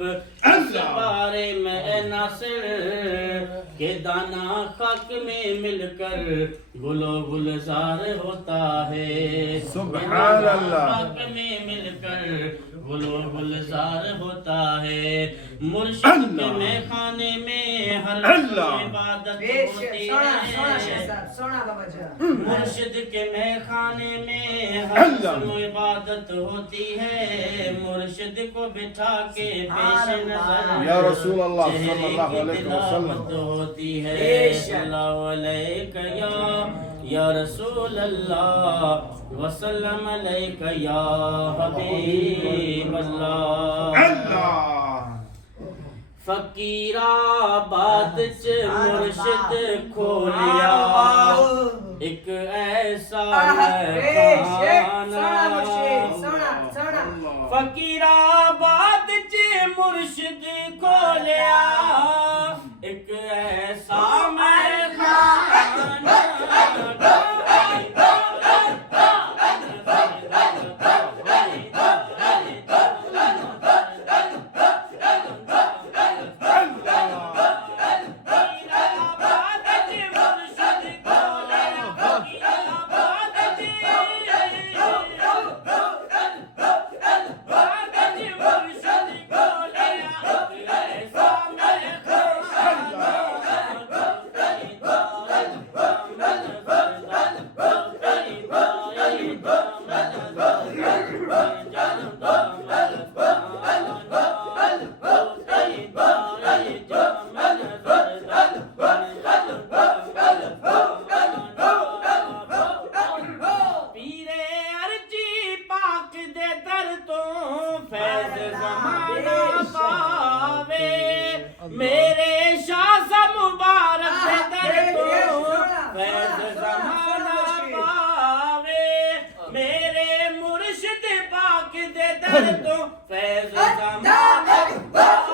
خوب اس بارے میں ناصر کہ دانا خاک میں مل کر گل و گلزار ہوتا ہے سبحان اللہ خاک میں مل کر گل و گلزار ہوتا ہے مرشد کے میں خانے میں ہر عبادت ہوتی ہے مرشد کے میں خانے میں ہر عبادت ہوتی ہے مرشد کو بٹھا کے پیش نظر یا رسول اللہ صلی اللہ علیہ وسلم ہوتی ہے صلی اللہ علیہ یا رسول اللہ وسلم علیہ یا حبیب اللہ فقیر آباد چ مرشد کھولیا ایک ایسا خانہ فقیر آباد چ مرشد کھولیا ایک ایسا میرے شاہ سا مبارک در کو فیض زمانہ پاوے میرے مرشد پاک دے در تو فیض زمانہ پاوے